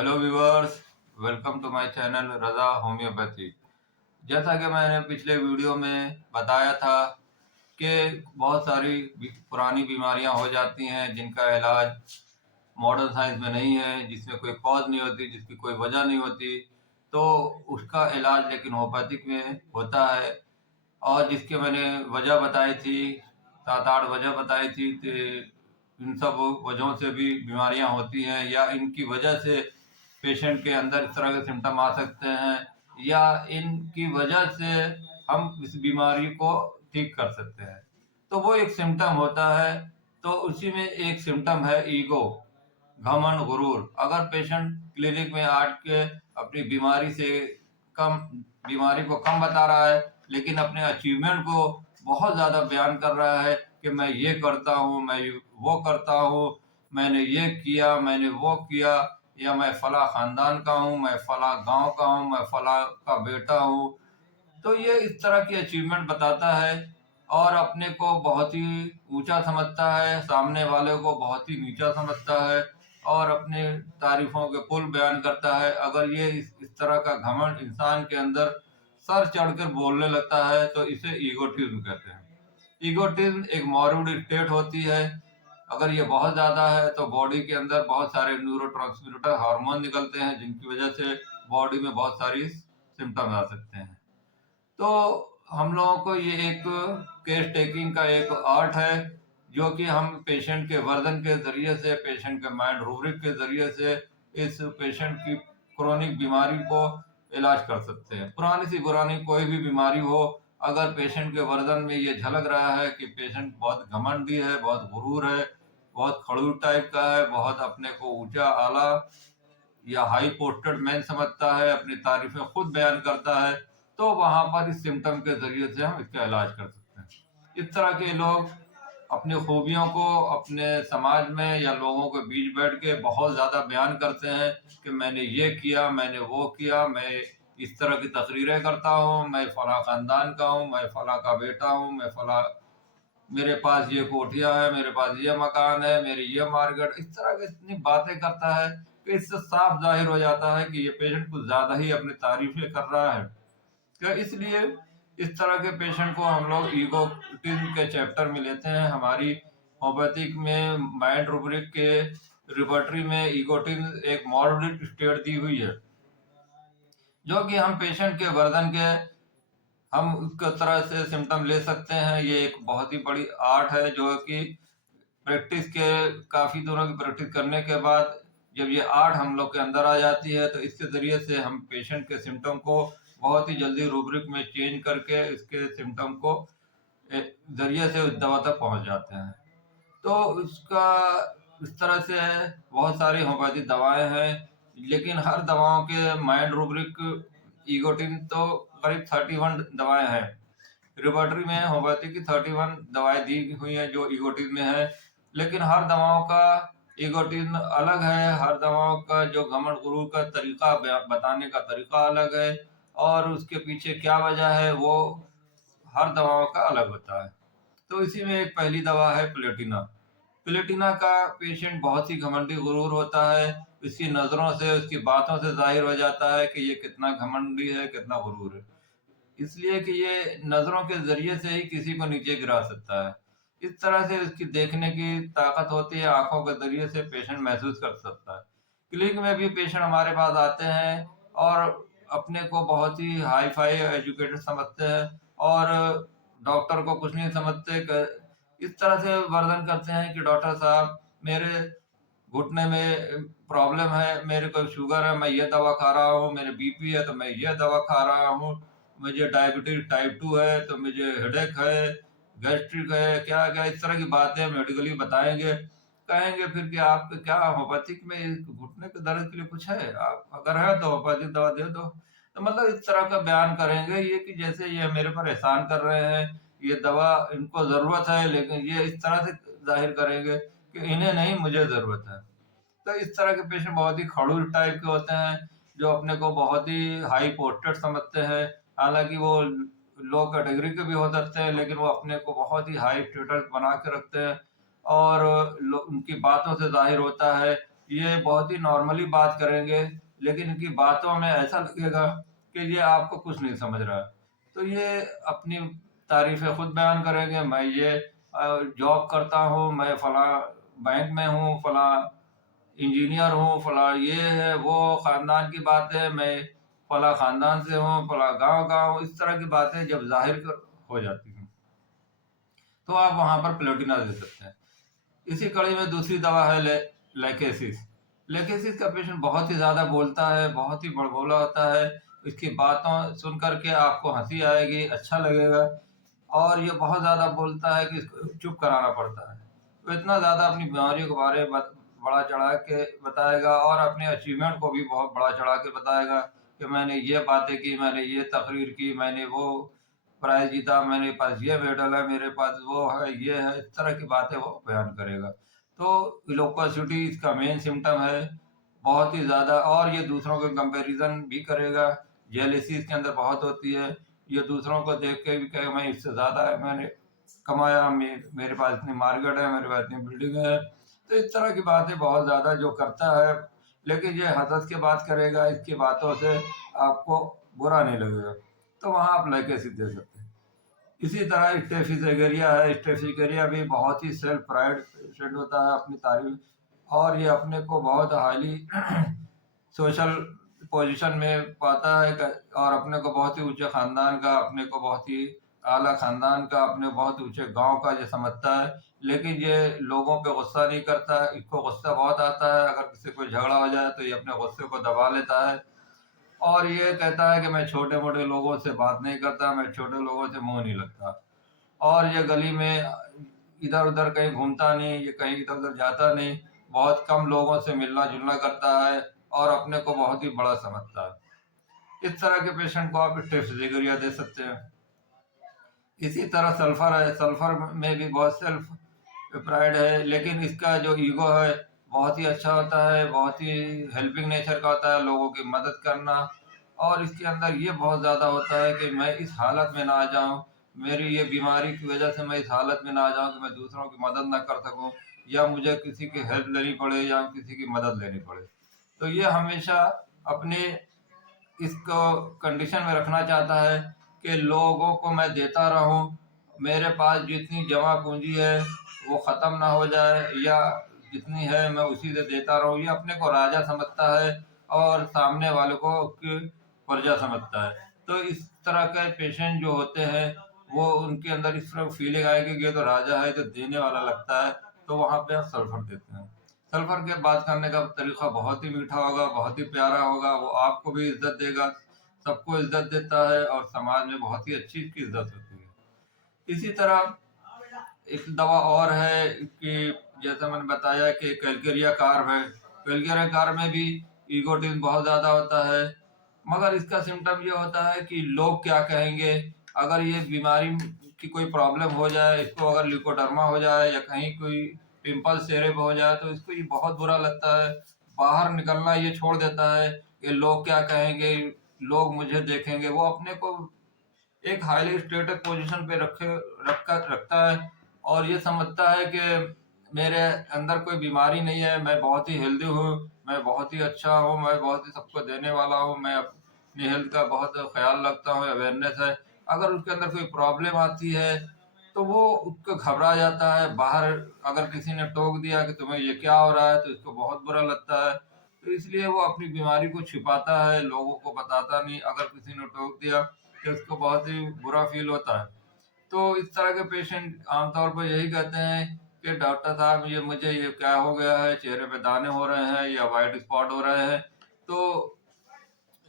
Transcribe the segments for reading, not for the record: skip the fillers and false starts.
Hello viewers, welcome to my channel Raza homeopathy. जैसा कि मैंने पिछले वीडियो में बताया था कि बहुत सारी पुरानी बीमारियां हो जाती हैं जिनका इलाज मॉडर्न साइंस में नहीं है, जिसमें कोई कॉज नहीं होती, जिसकी कोई वजह नहीं होती, तो उसका इलाज लेकिन होम्योपैथिक में होता है। और जिसके मैंने वजह बताई थी, 7-8 वजह बताई थी, तो इन सब वजहों से भी बीमारियां होती हैं या इनकी वजह से पेशेंट के अंदर इस तरह के सिम्टम आ सकते हैं या इनकी वजह से हम इस बीमारी को ठीक कर सकते हैं। तो वो एक सिम्टम होता है, तो उसी में एक सिम्टम है ईगो, घमंड, गुरूर। अगर पेशेंट क्लिनिक में आके अपनी कम बीमारी को कम बता रहा है, लेकिन अपने अचीवमेंट को बहुत ज़्यादा बयान कर रहा है कि मैं ये करता हूँ, मैं वो करता हूँ, मैंने ये किया, मैंने वो किया, या मैं फला ख़ानदान का हूँ, मैं फला गाँव का हूँ, मैं फला का बेटा हूँ। तो ये इस तरह की अचीवमेंट बताता है और अपने को बहुत ही ऊंचा समझता है, सामने वाले को बहुत ही नीचा समझता है और अपने तारीफों के पुल बयान करता है। अगर ये इस तरह का घमंड इंसान के अंदर सर चढ़कर बोलने लगता है तो इसे ईगोटिज्म कहते हैं। ईगोटिज्म एक मॉर्बिड स्टेट होती है। अगर ये बहुत ज़्यादा है तो बॉडी के अंदर बहुत सारे न्यूरोट्रांसमीटर हार्मोन निकलते हैं जिनकी वजह से बॉडी में बहुत सारी सिम्टम्स आ सकते हैं। तो हम लोगों को ये एक केस टेकिंग का एक आर्ट है, जो कि हम पेशेंट के वर्जन के ज़रिए से, पेशेंट के माइंड रूब्रिक के ज़रिए से इस पेशेंट की क्रोनिक बीमारी को इलाज कर सकते हैं। पुरानी सी पुरानी कोई भी बीमारी हो, अगर पेशेंट के वर्जन में ये झलक रहा है कि पेशेंट बहुत घमंडी है, बहुत गुरूर है, बहुत खड़ूस टाइप का है, बहुत अपने को ऊँचा, आला या हाई पोस्टेड मैन समझता है, अपनी तारीफें खुद बयान करता है, तो वहां पर इस सिम्टम के जरिए से हम इसका इलाज कर सकते हैं। इस तरह के लोग अपनी खूबियों को अपने समाज में या लोगों के बीच बैठ के बहुत ज्यादा बयान करते हैं कि मैंने ये किया, मैंने वो किया, मैं इस तरह की तकरीरें करता हूँ, मैं फला खानदान का हूँ, मैं फला का बेटा हूँ, मैं फला, मेरे पास ये कोठिया है, मेरे पास ये मकान है, मेरी ये मार्केट, इस तरह की इतनी बातें करता है कि इससे साफ जाहिर हो जाता है कि ये पेशेंट कुछ ज्यादा ही अपनी तारीफें कर रहा है। तो इसलिए इस तरह के पेशेंट को हम लोग ईगोटिज्म के चैप्टर में लेते हैं। हमारी होम्योपैथिक में माइंड रूब्रिक के रिपर्टरी में ईगोटिज्म एक मॉर्बिड स्टेट दी हुई है, जो कि हम पेशेंट के वर्जन के हम उसके तरह से सिम्टम ले सकते हैं। ये एक बहुत ही बड़ी आर्ट है, जो कि प्रैक्टिस के काफ़ी दिनों की प्रैक्टिस करने के बाद जब ये आर्ट हम लोग के अंदर आ जाती है, तो इसके ज़रिए से हम पेशेंट के सिम्टम को बहुत ही जल्दी रूब्रिक में चेंज करके इसके सिम्टम को ज़रिए से उस दवा तक पहुंच जाते हैं। तो इसका इस तरह से है, बहुत सारी होम्योपैथिक दवाएं हैं, लेकिन हर दवाओं के माइंड रूब्रिक ईगोटिन तो करीब 31 दवाएं हैं। रिपर्टरी में होम्योपैथी की 31 दवाएं दी हुई हैं जो ईगोटिज्म में है, लेकिन हर दवाओं का ईगोटिज्म अलग है, हर दवाओं का जो घमंड गुरूर का तरीका बताने का तरीका अलग है और उसके पीछे क्या वजह है वो हर दवाओं का अलग होता है। तो इसी में एक पहली दवा है प्लेटिना। प्लेटिना का पेशेंट बहुत ही घमंडी गुरूर होता है, उसकी नज़रों से, उसकी बातों से जाहिर हो जाता है कि ये कितना घमंडी है, कितना गुरूर है। इसलिए कि ये नज़रों के ज़रिए से ही किसी को नीचे गिरा सकता है। इस तरह से उसकी देखने की ताकत होती है, आँखों के ज़रिए से पेशेंट महसूस कर सकता है। क्लिनिक में भी पेशेंट हमारे पास आते हैं और अपने को बहुत ही हाई-फाई एजुकेटेड समझते हैं और डॉक्टर को कुछ नहीं समझते, क इस तरह से वर्णन करते हैं कि डॉक्टर साहब, मेरे घुटने में प्रॉब्लम है, मेरे को शुगर है, मैं ये दवा खा रहा हूँ, मेरे बीपी है तो मैं ये दवा खा रहा हूँ, मुझे डायबिटीज टाइप 2 है तो मुझे हेडेक है, गैस्ट्रिक है, क्या क्या इस तरह की बातें मेडिकली बताएंगे। कहेंगे फिर कि आप क्या होम्योपैथिक में इस घुटने के दर्द के लिए कुछ है, आप अगर है तो होम्योपैथिक दवा दे दो। तो मतलब इस तरह का बयान करेंगे, ये कि जैसे ये मेरे पर एहसान कर रहे हैं, ये दवा इनको जरूरत है, लेकिन ये इस तरह से जाहिर करेंगे कि इन्हें नहीं, मुझे जरूरत है। तो इस तरह के पेशेंट बहुत ही खड़ूस टाइप के होते हैं, जो अपने को बहुत ही हाई पोस्टेड समझते हैं। हालांकि वो लो कैटेगरी के भी हो सकते हैं, लेकिन वो अपने को बहुत ही हाई स्टेटस बना के रखते हैं और उनकी बातों से जाहिर होता है ये बहुत ही नॉर्मली बात करेंगे, लेकिन इनकी बातों में ऐसा लगेगा कि ये आपको कुछ नहीं समझ रहा। तो ये अपनी तारीफ़ें खुद बयान करेंगे, मैं ये जॉब करता हूँ, मैं फलाँ बैंक में हूँ, फलाँ इंजीनियर हूँ, फलाँ ये है, वो ख़ानदान की बात है, मैं फलाँ ख़ानदान से हूँ, फलाँ गाँव का हूँ, इस तरह की बातें जब ज़ाहिर कर हो जाती हैं, तो आप वहाँ पर प्लेटिना दे सकते हैं। इसी कड़ी में दूसरी दवा है लेकेसिस। लेकेसिस का पेशेंट बहुत ही ज़्यादा बोलता है, बहुत ही बड़बोला होता है। इसकी बातों सुन कर के आपको हँसी आएगी, अच्छा लगेगा, और ये बहुत ज़्यादा बोलता है कि इसको चुप कराना पड़ता है। वो इतना ज़्यादा अपनी बीमारियों के बारे में बढ़ा चढ़ा के बताएगा, और अपने अचीवमेंट को भी बहुत बढ़ा चढ़ा के बताएगा कि मैंने ये बातें की, मैंने ये तकरीर की, मैंने वो प्राइज़ जीता, मेरे पास ये मेडल है, मेरे पास वो है, ये है, इस तरह की बातें वो बयान करेगा। तो लोकोसिटी इसका मेन सिम्पटम है, बहुत ही ज़्यादा, और ये दूसरों के कंपैरिज़न भी करेगा। जेलसी इसके अंदर बहुत होती है, ये दूसरों को देख के भी कहेगा मैं इससे ज़्यादा है, मैंने कमाया, मेरे पास इतनी मार्केट है, मेरे पास इतनी बिल्डिंग है। तो इस तरह की बातें बहुत ज़्यादा जो करता है, लेकिन ये हँस-हँस के बात करेगा, इसकी बातों से आपको बुरा नहीं लगेगा। तो वहाँ आप लेकेसिस दे सकते हैं। इसी तरह स्टेफिजेरिया है। स्टेफिजेरिया भी बहुत ही सेल्फ प्राइड पेशेंट होता है, अपनी तारीफ, और ये अपने को बहुत हाईली सोशल पोजीशन में पाता है और अपने को बहुत ही ऊंचे खानदान का, अपने को बहुत ही आला खानदान का, अपने बहुत ऊंचे गांव का ये समझता है। लेकिन ये लोगों पे गुस्सा नहीं करता है, इसको गुस्सा बहुत आता है, अगर किसी कोई झगड़ा हो जाए तो ये अपने गुस्से को दबा लेता है, और ये कहता है कि मैं छोटे-मोटे लोगों से बात नहीं करता, मैं छोटे लोगों से मुँह नहीं लगता। और ये गली में इधर-उधर कहीं घूमता नहीं, ये कहीं इधर-उधर जाता नहीं, बहुत कम लोगों से मिलना-जुलना करता है, और अपने को बहुत ही बड़ा समझता है। इस तरह के पेशेंट को आप स्टेफिजेरिया दे सकते हैं। इसी तरह सल्फर है। सल्फर में भी बहुत सेल्फ प्राइड है, लेकिन इसका जो ईगो है बहुत ही अच्छा होता है, बहुत ही हेल्पिंग नेचर का होता है, लोगों की मदद करना, और इसके अंदर ये बहुत ज़्यादा होता है कि मैं इस हालत में ना आ जाऊँ, मेरी ये बीमारी की वजह से मैं इस हालत में ना आ जाऊँ कि मैं दूसरों की मदद ना कर सकूँ, या मुझे किसी की हेल्प लेनी पड़े, या किसी की मदद लेनी पड़े। तो ये हमेशा अपने इसको कंडीशन में रखना चाहता है कि लोगों को मैं देता रहूं, मेरे पास जितनी जमा पूंजी है वो ख़त्म ना हो जाए, या जितनी है मैं उसी से देता रहूं। ये अपने को राजा समझता है, और सामने वाले को उसकी प्रजा समझता है। तो इस तरह के पेशेंट जो होते हैं, वो उनके अंदर इस तरह फीलिंग आएगी कि ये तो राजा है, जो देने वाला लगता है, तो वहाँ पे आप सल्फर देते हैं। सल्फर के बात करने का तरीका बहुत ही मीठा होगा, बहुत ही प्यारा होगा, वो आपको भी इज्जत देगा, सबको इज्जत देता है, और समाज में बहुत ही अच्छी इसकी इज्जत होती है। इसी तरह एक दवा और है कि जैसा मैंने बताया कि कैलकेरिया कार्ब है। कैलकेरिया कार्ब में भी ईगोटिज्म बहुत ज़्यादा होता है, मगर इसका सिम्टम ये होता है कि लोग क्या कहेंगे, अगर ये बीमारी की कोई प्रॉब्लम हो जाए, इसको अगर ल्यूकोडर्मा हो जाए, या कहीं कोई पिंपल्स चेहरे पे हो जाए, तो इसको ये बहुत बुरा लगता है, बाहर निकलना ये छोड़ देता है कि लोग क्या कहेंगे, लोग मुझे देखेंगे। वो अपने को एक हाईली स्टेटस पोजीशन पे रखता है, और ये समझता है कि मेरे अंदर कोई बीमारी नहीं है, मैं बहुत ही हेल्दी हूँ, मैं बहुत ही अच्छा हूँ, मैं बहुत ही सबको देने वाला हूँ, मैं अपनी हेल्थ का बहुत ख्याल रखता हूँ, अवेयरनेस है। अगर उसके अंदर कोई प्रॉब्लम आती है तो वो उसको घबरा जाता है, बाहर अगर किसी ने टोक दिया कि तुम्हें ये क्या हो रहा है, तो इसको बहुत बुरा लगता है। तो इसलिए वो अपनी बीमारी को छिपाता है, लोगों को बताता नहीं, अगर किसी ने टोक दिया तो उसको बहुत ही बुरा फील होता है। तो इस तरह के पेशेंट आमतौर पर यही कहते हैं कि डॉक्टर साहब ये मुझे ये क्या हो गया है, चेहरे पे दाने हो रहे हैं, या वाइट स्पॉट हो रहे हैं, तो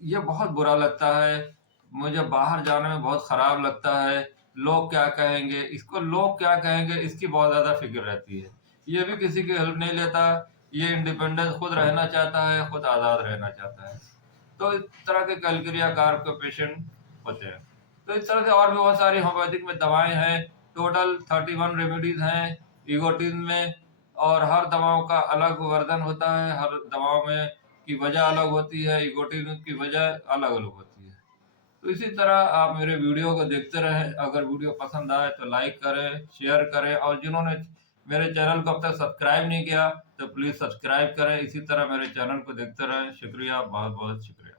ये बहुत बुरा लगता है, मुझे बाहर जाने में बहुत ख़राब लगता है, लोग क्या कहेंगे, इसको लोग क्या कहेंगे इसकी बहुत ज़्यादा फ़िक्र रहती है। ये भी किसी की हेल्प नहीं लेता, ये इंडिपेंडेंस खुद रहना चाहता है, खुद आज़ाद रहना चाहता है। तो इस तरह के कैलकेरिया कार्ब के पेशेंट होते हैं। तो इस तरह से और भी बहुत सारी होम्योपैथिक में दवाएँ हैं, टोटल 31 रेमेडीज़ हैं ईगोटिज़्म में, और हर दवाओं का अलग वर्ज़न होता है, हर दवाओं में की वजह अलग होती है, ईगोटिज़्म की वजह अलग-अलग होती है। तो इसी तरह आप मेरे वीडियो को देखते रहें, अगर वीडियो पसंद आए तो लाइक करें, शेयर करें, और जिन्होंने मेरे चैनल को अब तक सब्सक्राइब नहीं किया, तो प्लीज़ सब्सक्राइब करें। इसी तरह मेरे चैनल को देखते रहें। शुक्रिया, बहुत-बहुत शुक्रिया।